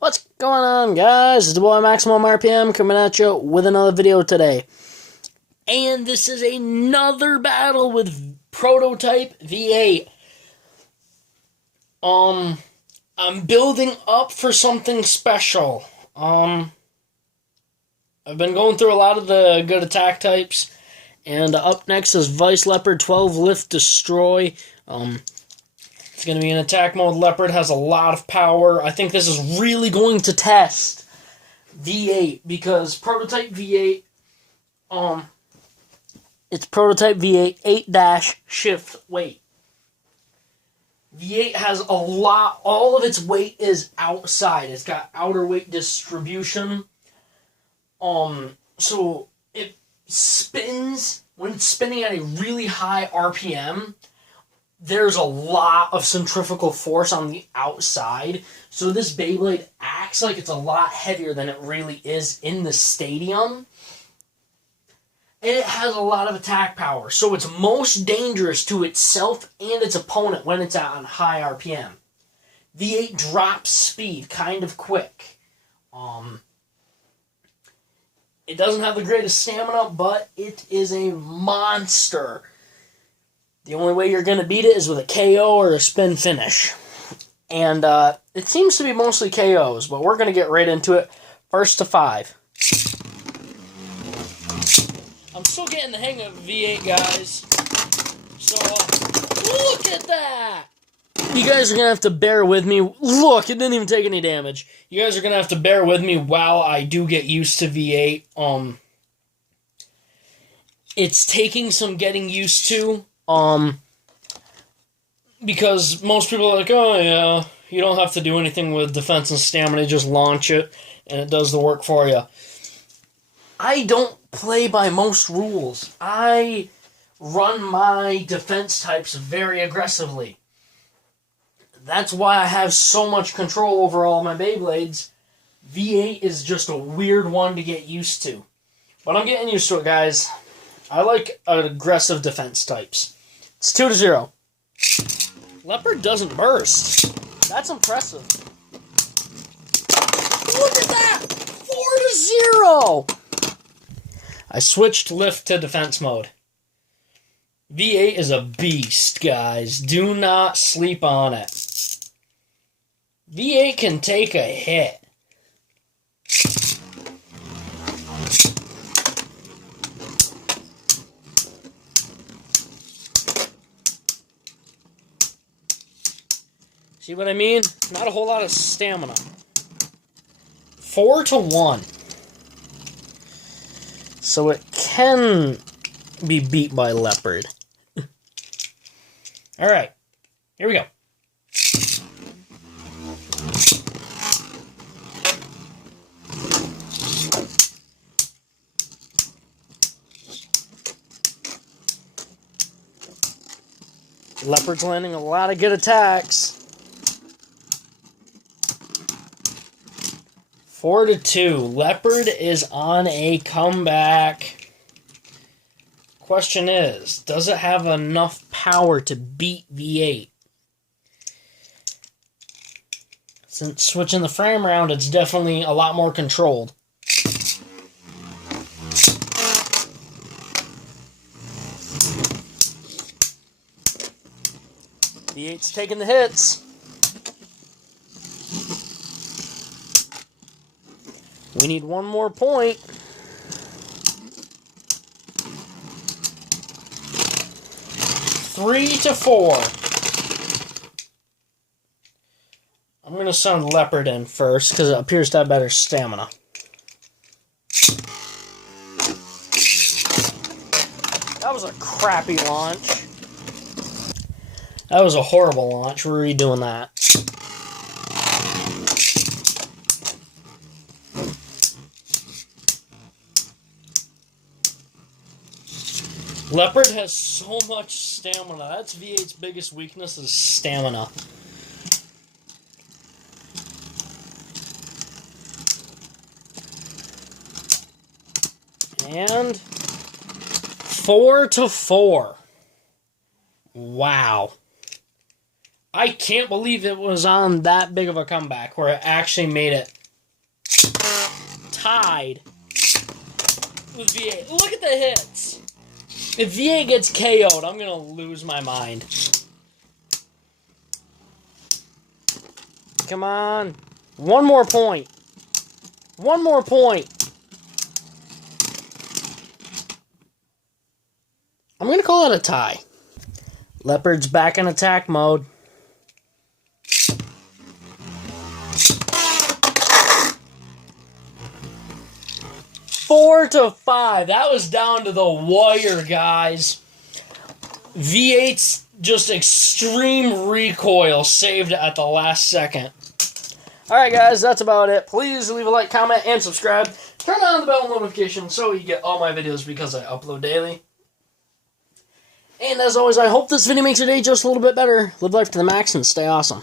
What's going on, guys? It's the boy Maximum RPM coming at you with another video today. And this is another battle with Prototype V8. I'm building up for something special. I've been going through a lot of the good attack types. And up next is Vise Leopard 12 Lift Destroy. It's going to be in attack mode. Leopard has a lot of power. I think this is really going to test V8 because Prototype V8, it's Prototype V8 8-shift weight. V8 has a lot, all of its weight is outside. It's got outer weight distribution. So it spins, when it's spinning at a really high RPM, there's a lot of centrifugal force on the outside, so this Beyblade acts like it's a lot heavier than it really is in the stadium. And it has a lot of attack power, so it's most dangerous to itself and its opponent when it's on high RPM. V8 drops speed kind of quick. It doesn't have the greatest stamina, but it is a monster. The only way you're going to beat it is with a KO or a spin finish. And it seems to be mostly KOs, but we're going to get right into it. First to 5. I'm still getting the hang of V8, guys. So, look at that! You guys are going to have to bear with me. Look, it didn't even take any damage. You guys are going to have to bear with me while I do get used to V8. It's taking some getting used to. Because most people are like, oh yeah, you don't have to do anything with defense and stamina, just launch it, and it does the work for you. I don't play by most rules. I run my defense types very aggressively. That's why I have so much control over all my Beyblades. V8 is just a weird one to get used to. But I'm getting used to it, guys. I like aggressive defense types. It's 2-0. Leopard doesn't burst. That's impressive. Look at that! 4-0! I switched lift to defense mode. V8 is a beast, guys. Do not sleep on it. V8 can take a hit. See what I mean? Not a whole lot of stamina. 4-1. So it can be beat by Leopard. Alright. Here we go. Leopard's landing a lot of good attacks. 4-2. Leopard is on a comeback. Question is, does it have enough power to beat V8? Since switching the frame around, it's definitely a lot more controlled. V8's taking the hits. We need one more point. 3-4. I'm going to send Leopard in first because it appears to have better stamina. That was a crappy launch. That was a horrible launch. We're redoing that. Leopard has so much stamina. That's V8's biggest weakness is stamina. And 4-4. Wow. I can't believe it was on that big of a comeback where it actually made it tied with V8. Look at the hits. If V8 gets KO'd, I'm going to lose my mind. Come on. One more point. One more point. I'm going to call it a tie. Leopard's back in attack mode. Four to 5. That was down to the wire, guys. V8's just extreme recoil saved it at the last second. Alright, guys, that's about it. Please leave a like, comment, and subscribe. Turn on the bell notification so you get all my videos because I upload daily. And as always, I hope this video makes your day just a little bit better. Live life to the max and stay awesome.